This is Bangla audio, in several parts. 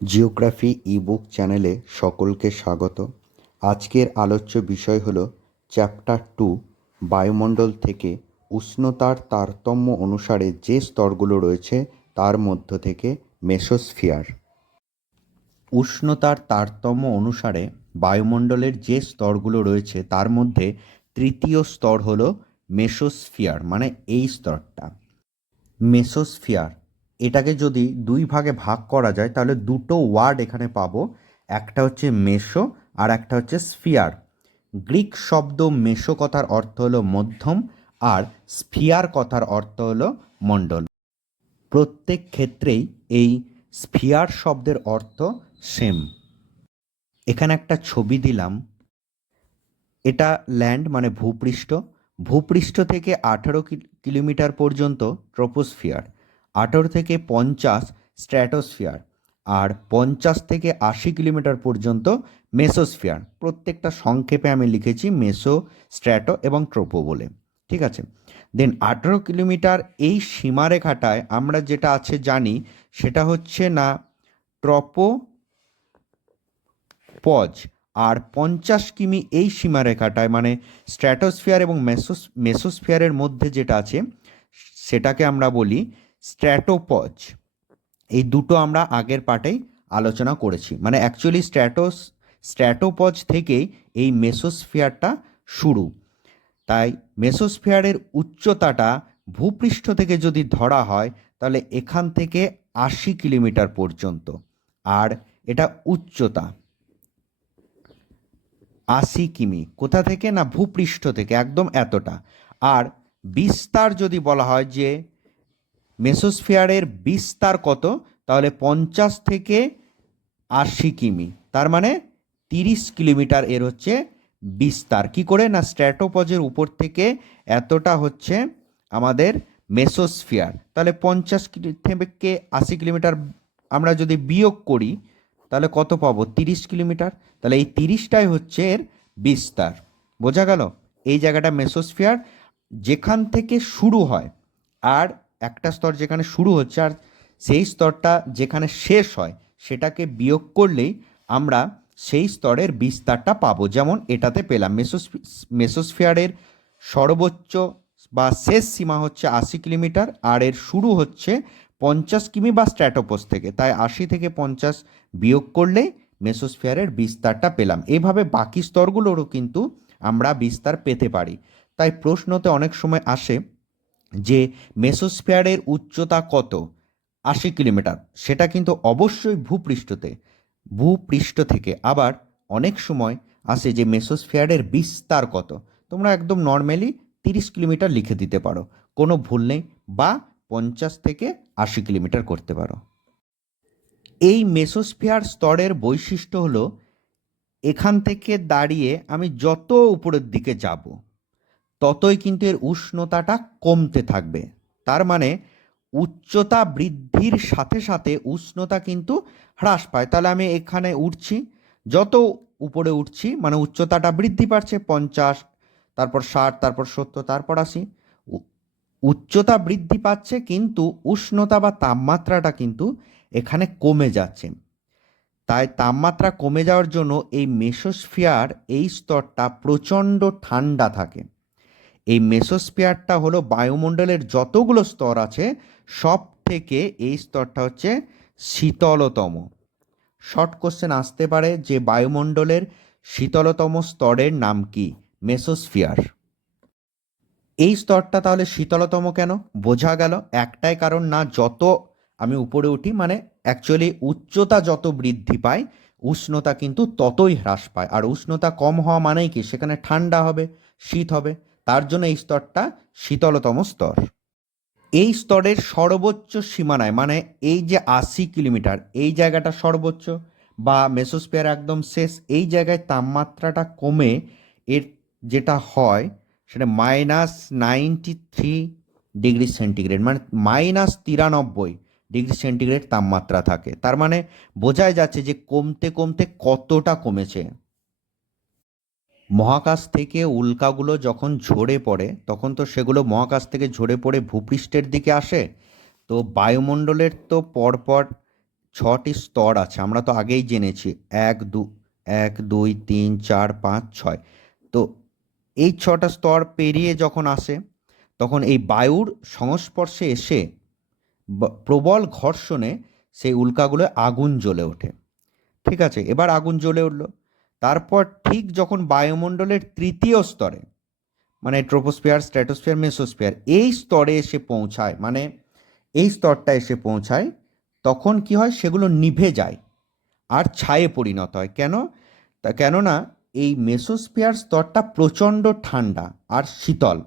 জিওগ্রাফি ইবুক চ্যানেলে সকলকে স্বাগত। আজকের আলোচ্য বিষয় হলো চ্যাপ্টার টু, বায়ুমণ্ডল থেকে উষ্ণতার তারতম্য অনুসারে যে স্তরগুলো রয়েছে তার মধ্য থেকে মেসোস্ফিয়ার। উষ্ণতার তারতম্য অনুসারে বায়ুমণ্ডলের যে স্তরগুলো রয়েছে তার মধ্যে তৃতীয় স্তর হলো মেসোস্ফিয়ার মানে এই স্তরটা। মেসোস্ফিয়ার এটাকে যদি দুই ভাগে ভাগ করা যায়, তাহলে দুটো ওয়ার্ড এখানে পাবো। একটা হচ্ছে মেসো আর একটা হচ্ছে স্ফিয়ার। গ্রিক শব্দ মেসো কথার অর্থ হলো মধ্যম আর স্ফিয়ার কথার অর্থ হলো মণ্ডল। প্রত্যেক ক্ষেত্রেই এই স্ফিয়ার শব্দের অর্থ সেম। এখানে একটা ছবি দিলাম। এটা ল্যান্ড মানে ভূপৃষ্ঠ। ভূপৃষ্ঠ থেকে আঠারো কিলোমিটার পর্যন্ত ট্রোপোস্ফিয়ার। আঠারো থেকে পঞ্চাশ স্ট্র্যাটোস্ফিয়ার আর পঞ্চাশ থেকে আশি কিলোমিটার পর্যন্ত মেসোস্ফিয়ার। প্রত্যেকটা সংক্ষেপে আমি লিখেছি মেসো, স্ট্র্যাটো এবং ট্রোপো বলে। ঠিক আছে? দেন আঠারো কিলোমিটার এই সীমারেখাটায় আমরা যেটা আছে জানি, সেটা হচ্ছে না ট্রপো পজ আর পঞ্চাশ কিমি এই সীমারেখাটায় মানে স্ট্র্যাটোস্ফিয়ার এবং মেসোস, মেসোস্ফিয়ারের মধ্যে যেটা আছে, সেটাকে আমরা বলি স্ট্র্যাটোপজ। এই দুটো আমরা আগের পার্টেই আলোচনা করেছি। মানে অ্যাকচুয়ালি স্ট্র্যাটোস, স্ট্র্যাটোপজ থেকেই এই মেসোস্ফিয়ারটা শুরু। তাই মেসোস্ফিয়ারের উচ্চতাটা ভূপৃষ্ঠ থেকে যদি ধরা হয়, তাহলে এখান থেকে আশি কিলোমিটার পর্যন্ত। আর এটা উচ্চতা আশি কিমি। কোথা থেকে? না ভূপৃষ্ঠ থেকে, একদম এতটা। আর বিস্তার যদি বলা হয় যে মেসোস্ফিয়ারের বিস্তার কত? তাহলে পঞ্চাশ থেকে আশি কিমি। তার মানে তিরিশ কিলোমিটার এর হচ্ছে বিস্তার কি করে? না স্ট্র্যাটোপজের উপর থেকে এতটা হচ্ছে আমাদের মেসোস্ফিয়ার। তাহলে পঞ্চাশ থেকে আশি কিলোমিটার আমরা যদি বিয়োগ করি, তাহলে কত পাবো? তিরিশ কিলোমিটার। তাহলে এই তিরিশটাই হচ্ছে এর বিস্তার বোঝা গেল? এই জায়গাটা মেসোস্ফিয়ার যেখান থেকে শুরু হয়। আর একটা স্তর যেখানে শুরু হচ্ছে আর সেই স্তরটা যেখানে শেষ হয়, সেটাকে বিয়োগ করলেই আমরা সেই স্তরের বিস্তারটা পাবো। যেমন এটাতে পেলাম মেসোস্ফি মেসোস্ফিয়ারের সর্বোচ্চ বা শেষ সীমা হচ্ছে আশি কিলোমিটার আর এর শুরু হচ্ছে পঞ্চাশ কিমি বা স্ট্র্যাটোপোস থেকে। তাই আশি থেকে পঞ্চাশ বিয়োগ করলেই মেসোস্ফিয়ারের বিস্তারটা পেলাম। এভাবে বাকি স্তরগুলোরও কিন্তু আমরা বিস্তার পেতে পারি। তাই প্রশ্নতে অনেক সময় আসে যে মেসোস্ফিয়ারের উচ্চতা কত? আশি কিলোমিটার। সেটা কিন্তু অবশ্যই ভূপৃষ্ঠতে। ভূপৃষ্ঠ থেকে আবার অনেক সময় আসে যে মেসোস্ফিয়ারের বিস্তার কত। তোমরা একদম নর্মালি তিরিশ কিলোমিটার লিখে দিতে পারো। কোনো ভুল নেই বা পঞ্চাশ থেকে আশি কিলোমিটার করতে পারো। এই মেসোস্ফিয়ার স্তরের বৈশিষ্ট্য হলো, এখান থেকে দাঁড়িয়ে আমি যত উপরের দিকে যাব ততই কিন্তু এর উষ্ণতাটা কমতে থাকবে। তার মানে উচ্চতা বৃদ্ধির সাথে সাথে উষ্ণতা কিন্তু হ্রাস পায়। তাহলে আমি এখানে উঠছি, যত উপরে উঠছি মানে উচ্চতাটা বৃদ্ধি পাচ্ছে, পঞ্চাশ, তারপর ষাট, তারপর সত্তর, তারপর আশি উচ্চতা বৃদ্ধি পাচ্ছে কিন্তু উষ্ণতা বা তাপমাত্রাটা কিন্তু এখানে কমে যাচ্ছে। তাই তাপমাত্রা কমে যাওয়ার জন্য এই মেসোস্ফিয়ার, এই স্তরটা প্রচণ্ড ঠান্ডা থাকে। এই মেসোস্ফিয়ারটা হলো বায়ুমণ্ডলের যতগুলো স্তর আছে সব থেকে এই স্তরটা হচ্ছে শীতলতম। শর্ট কোশ্চেন আসতে পারে যে বায়ুমণ্ডলের শীতলতম স্তরের নাম কি? মেসোস্ফিয়ার। এই স্তরটা তাহলে শীতলতম কেন? বোঝা গেল, একটাই কারণ না, যত আমি উপরে উঠি মানে অ্যাকচুয়ালি উচ্চতা যত বৃদ্ধি পায়, উষ্ণতা কিন্তু ততই হ্রাস পায়। আর উষ্ণতা কম হওয়া মানেই কি? সেখানে ঠান্ডা হবে, শীত হবে। তার জন্য এই স্তরটা শীতলতম স্তর। এই স্তরের সর্বোচ্চ সীমানায় মানে এই যে আশি কিলোমিটার, এই জায়গাটা সর্বোচ্চ বা মেসোস্পিয়ার একদম শেষ, এই জায়গায় তাপমাত্রাটা কমে এর যেটা হয় সেটা minus ninety three degree centigrade মানে মাইনাস তিরানব্বই ডিগ্রি সেন্টিগ্রেড তাপমাত্রা থাকে। তার মানে বোঝাই যাচ্ছে যে কমতে কমতে কতটা কমেছে। মহাকাশ থেকে উল্কাগুলো যখন ঝরে পড়ে, তখন তো সেগুলো মহাকাশ থেকে ঝরে পড়ে ভূপৃষ্ঠের দিকে আসে। তো বায়ুমণ্ডলের তো পরপর ছটি স্তর আছে, আমরা তো আগেই জেনেছি। এক, দু, এক, দুই, তিন, চার, পাঁচ, ছয়। তো এই ছটা স্তর পেরিয়ে যখন আসে, তখন এই বায়ুর সংস্পর্শে এসে প্রবল ঘর্ষণে সেই উল্কাগুলো আগুন জ্বলে ওঠে। ঠিক আছে, এবার আগুন জ্বলে উঠল। তারপর ঠিক যখন বায়ুমণ্ডলের তৃতীয় স্তরে মানে ট্রোপোস্ফিয়ার, স্ট্র্যাটোস্ফিয়ার, মেসোস্ফিয়ার, এই স্তরে এসে পৌঁছায় মানে এই স্তরটা এসে পৌঁছায়, তখন কি হয়? সেগুলো নিভে যায় আর ছায়ে পরিণত হয়। কেন? তা কেননা এই মেসোস্ফিয়ার স্তরটা প্রচণ্ড ঠান্ডা আর শীতল।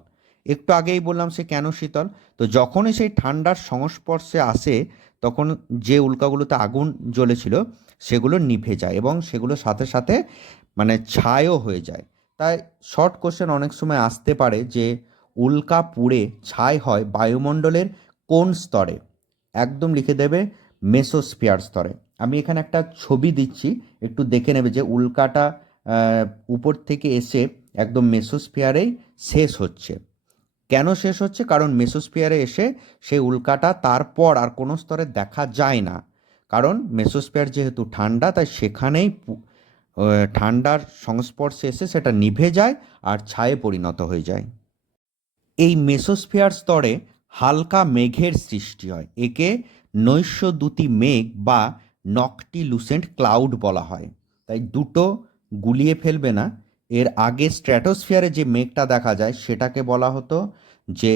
একটু আগেই বললাম সে কেন শীতল? তো যখনই সেই ঠান্ডার সংস্পর্শে আসে, তখন যে উল্কাগুলোতে আগুন জ্বলেছিল, সেগুলো নিভে যায় এবং সেগুলো সাথে সাথে মানে ছায়ও হয়ে যায়। তাই শর্ট কোশ্চেন অনেক সময় আসতে পারে যে উল্কা পুড়ে ছাই হয় বায়ুমণ্ডলের কোন স্তরে? একদম লিখে দেবে মেসোস্ফিয়ার স্তরে। আমি এখানে একটা ছবি দিচ্ছি, একটু দেখে নেবে যে উল্কাটা উপর থেকে এসে একদম মেসোস্ফিয়ারেই শেষ হচ্ছে। কেন শেষ হচ্ছে? কারণ মেসোস্ফিয়ারে এসে সেই উল্কাটা তারপর আর কোনো স্তরে দেখা যায় না। কারণ মেসোস্ফিয়ার যেহেতু ঠান্ডা, তাই সেখানেই ঠান্ডার সংস্পর্শে এসে সেটা নিভে যায় আর ছায়ে পরিণত হয়ে যায়। এই মেসোস্ফিয়ার স্তরে হালকা মেঘের সৃষ্টি হয়, একে নৈশদ্যুতি মেঘ বা নকটি লুসেন্ট ক্লাউড বলা হয়। তাই দুটো গুলিয়ে ফেলবে না এর আগে স্ট্র্যাটোস্ফিয়ারে যে মেঘটা দেখা যায়, সেটাকে বলা হতো যে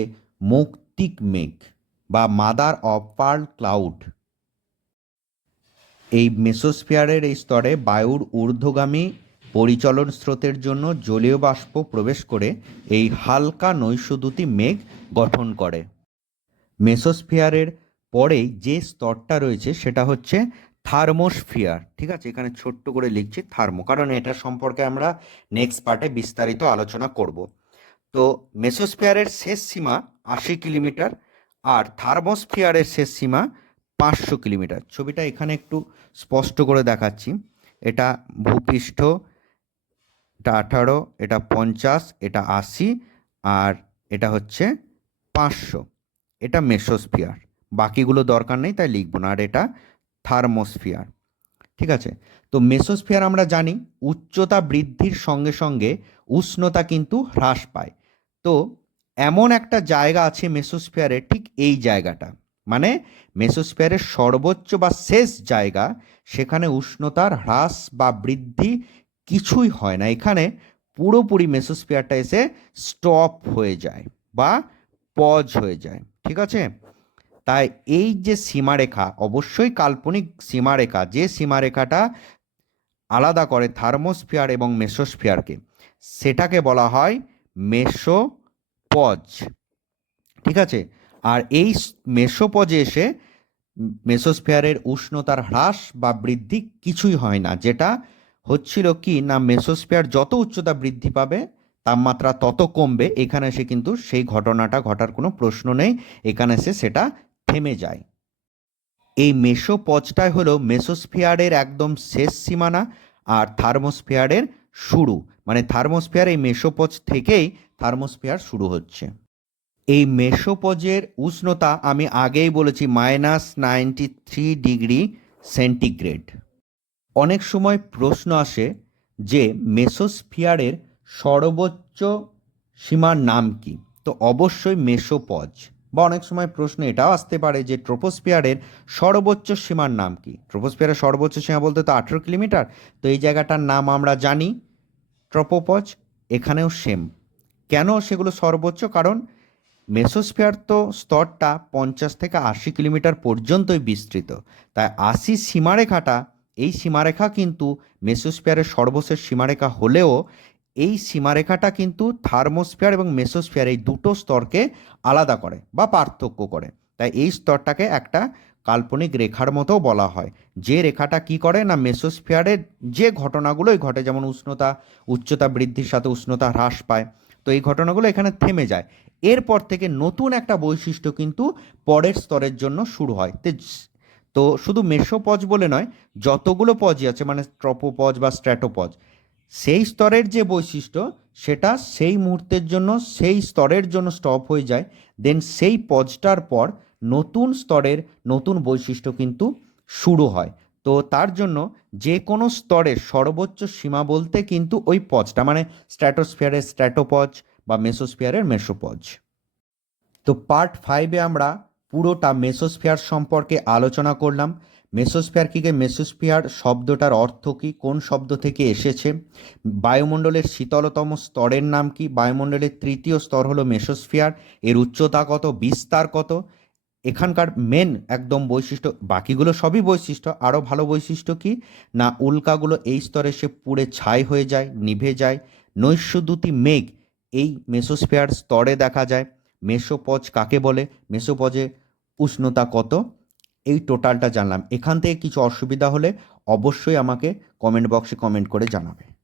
মৌক্তিক মেঘ বা মাদার অফ পার্ল ক্লাউড। এই মেসোস্ফিয়ারের এই স্তরে বায়ুর ঊর্ধ্বগামী পরিচলন স্রোতের জন্য জলীয় বাষ্প প্রবেশ করে এই হালকা নৈশদ্যুতি মেঘ গঠন করে। মেসোস্ফিয়ারের পরেই যে স্তরটা রয়েছে, সেটা হচ্ছে থার্মোস্ফিয়ার, ঠিক আছে? এখানে ছোট্ট করে লিখছি থার্মো, কারণ এটা সম্পর্কে আমরা নেক্সট পার্টে বিস্তারিত আলোচনা করব। তো মেসোস্ফিয়ারের শেষ সীমা আশি কিলোমিটার আর থার্মোস্ফিয়ারের শেষ সীমা পাঁচশো কিলোমিটার। ছবিটা এখানে একটু স্পষ্ট করে দেখাচ্ছি। এটা ভূপৃষ্ঠ, এটা আঠারো, এটা পঞ্চাশ, এটা আশি আর এটা হচ্ছে পাঁচশো। এটা মেসোস্ফিয়ার। বাকিগুলো দরকার নেই, তাই লিখব না। আর এটা থার্মোস্ফিয়ার, ঠিক আছে? তো মেসোস্ফিয়ার আমরা জানি, উচ্চতা বৃদ্ধির সঙ্গে সঙ্গে উষ্ণতা কিন্তু হ্রাস পায়। তো এমন একটা জায়গা আছে মেসোস্ফিয়ারের, ঠিক এই জায়গাটা। মানে মেসোস্ফিয়ারের সর্বোচ্চ বা শেষ জায়গা, সেখানে উষ্ণতার হ্রাস বা বৃদ্ধি কিছুই হয় না। এখানে পুরোপুরি মেসোস্ফিয়ারটা এসে স্টপ হয়ে যায় বা পজ হয়ে যায়, ঠিক আছে? তাই এই যে সীমারেখা, অবশ্যই কাল্পনিক সীমারেখা, যে সীমারেখাটা আলাদা করে থার্মোস্ফিয়ার এবং মেসোস্ফিয়ারকে, সেটাকে বলা হয় মেসোপজ। ঠিক আছে? আর এই মেসোপজে এসে মেসোস্ফিয়ারের উষ্ণতার হ্রাস বা বৃদ্ধি কিছুই হয় না। যেটা হচ্ছিল কি না, মেসোস্ফিয়ার যত উচ্চতা বৃদ্ধি পাবে, তাপমাত্রা তত কমবে। এখানে সে কিন্তু সেই ঘটনাটা ঘটার কোনো প্রশ্ন নেই। এখানে সে সেটা থেমে যায়। এই মেসোপজটাই হলো মেসোস্ফিয়ারের একদম শেষ সীমানা আর থার্মোস্ফিয়ারের শুরু। মানে থার্মোস্ফিয়ার এই মেসোপজ থেকেই থার্মোস্ফিয়ার শুরু হচ্ছে। এই মেসোপজের উষ্ণতা আমি আগেই বলেছি minus ninety three degree centigrade. অনেক সময় প্রশ্ন আসে যে মেসোস্ফিয়ারের সর্বোচ্চ সীমার নাম কি? তো অবশ্যই মেসোপজ। বা অনেক সময় প্রশ্ন এটাও আসতে পারে যে ট্রোপোস্ফিয়ারের সর্বোচ্চ সীমার নাম কি? ট্রোপোস্ফিয়ারের সর্বোচ্চ সীমা বলতে তো আঠেরো কিলোমিটার। তো এই জায়গাটার নাম আমরা জানি ট্রোপোপজ, এখানেও সেম। কেন সেগুলো সর্বোচ্চ? কারণ মেসোস্ফিয়ার তো স্তরটা পঞ্চাশ থেকে আশি কিলোমিটার পর্যন্তই বিস্তৃত। তাই আশি সীমারেখাটা, এই সীমারেখা কিন্তু মেসোস্ফিয়ারের সর্বশেষ সীমারেখা হলেও এই সীমারেখাটা কিন্তু থার্মোস্ফিয়ার এবং মেসোস্ফিয়ার এই দুটো স্তরকে আলাদা করে বা পার্থক্য করে। তাই এই স্তরটাকে একটা কাল্পনিক রেখার মতো বলা হয়। যে রেখাটা কি করে না মেসোস্ফিয়ারের যে ঘটনাগুলোই ঘটে যেমন উষ্ণতা, উচ্চতা বৃদ্ধির সাথে উষ্ণতা হ্রাস পায়, তো এই ঘটনাগুলো এখানে থেমে যায়। এরপর থেকে নতুন একটা বৈশিষ্ট্য কিন্তু পরের স্তরের জন্য শুরু হয়। তে- তো শুধু মেসোপজ বলে নয়, যতগুলো পজই আছে মানে ট্রপোপজ বা স্ট্র্যাটোপজ সেই স্তরের যে বৈশিষ্ট্য, সেটা সেই মুহূর্তের জন্য, সেই স্তরের জন্য স্টপ হয়ে যায় দেন সেই পজটার পর নতুন স্তরের নতুন বৈশিষ্ট্য কিন্তু শুরু হয়। তো তার জন্য যে কোনো স্তরের সর্বোচ্চ সীমা বলতে কিন্তু ওই পজটা মানে স্ট্র্যাটোস্ফিয়ারের স্ট্র্যাটোপজ বা মেসোস্ফিয়ারের মেসোপজ তো পার্ট ফাইভে আমরা পুরোটা মেসোস্ফিয়ার সম্পর্কে আলোচনা করলাম। মেসোস্ফিয়ার কী মেসোস্ফিয়ার শব্দটার অর্থ কী? কোন শব্দ থেকে এসেছে? বায়ুমণ্ডলের শীতলতম স্তরের নাম কি? বায়ুমণ্ডলের তৃতীয় স্তর হলো মেসোস্ফিয়ার। এর উচ্চতা কত? বিস্তার কত? এখানকার মেন একদম বৈশিষ্ট্য, বাকিগুলো সবই বৈশিষ্ট্য। আরও ভালো বৈশিষ্ট্য কি? না, উল্কাগুলো এই স্তরে সে পুড়ে ছাই হয়ে যায়, নিভে যায়। নৈশদূতি মেঘ এই মেসোস্ফিয়ার স্তরে দেখা যায়। মেসোপজ কাকে বলে? মেসোপজে উষ্ণতা কত? এই টোটালটা জানলাম। এখান থেকে কিছু অসুবিধা হলে অবশ্যই আমাকে কমেন্ট বক্সে কমেন্ট করে জানাবে।